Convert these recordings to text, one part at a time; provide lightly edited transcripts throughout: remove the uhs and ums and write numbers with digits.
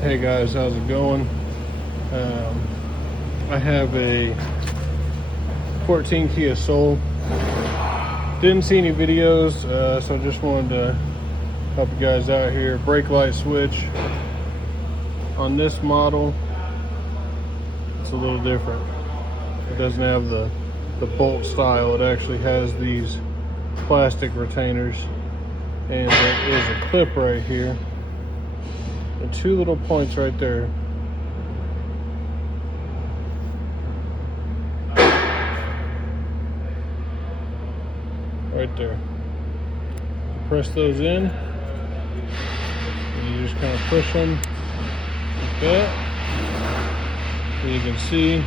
Hey guys, how's it going? I have a 14 Kia Soul. Didn't see any videos, so I just wanted to help you guys out here. Brake light switch on this model, it's a little different. It doesn't have the bolt style. It actually has these plastic retainers, and there is a clip right here and two little points right there. Right there. Press those in, and you just kind of push them like that. And you can see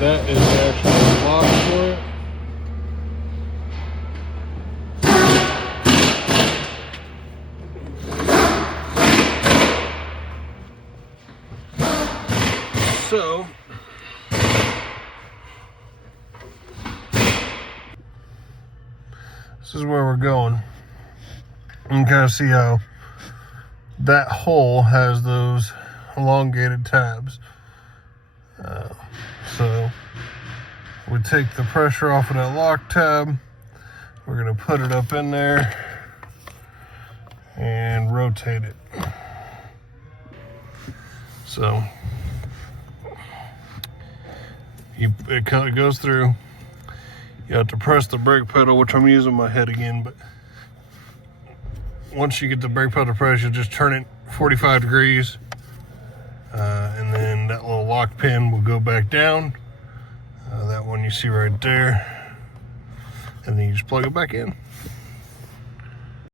that is the actual lock for it. So this is where we're going. You can kind of see how that hole has those elongated tabs. So we take the pressure off of that lock tab. We're gonna put it up in there and rotate it. So it kind of goes through. You have to press the brake pedal, which I'm using my head again, but once you get the brake pedal to press, you'll just turn it 45 degrees, and then that little lock pin will go back down. That one you see right there, and then you just plug it back in.